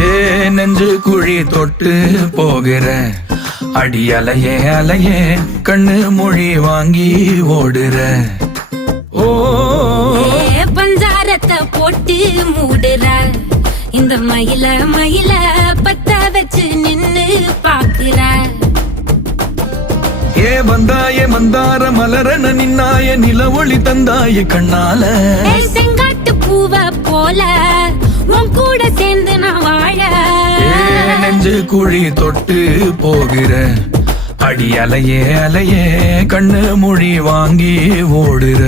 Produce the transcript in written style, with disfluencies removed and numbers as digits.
ஏ நெஞ்சு குழி தொட்டு போகிற அடி அலையே அலையே கண்ணு மொழி வாங்கி ஓடுற. ஓ பஞ்சாரத்தை போட்டு மூடுற இந்த மயில மயில பத்த வச்சு நின்னு பாக்குற. ஏ வந்தாய மந்தார மலரன நின்னாய நில ஒளி தந்தாய கண்ணால. செங்காட்டு பூவ போல உன் கூட சேர்ந்து நான் வாழ. நெஞ்சு குழி தொட்டு போகிற அடி அலையே அலையே கண்ணு மொழி வாங்கி ஓடுற.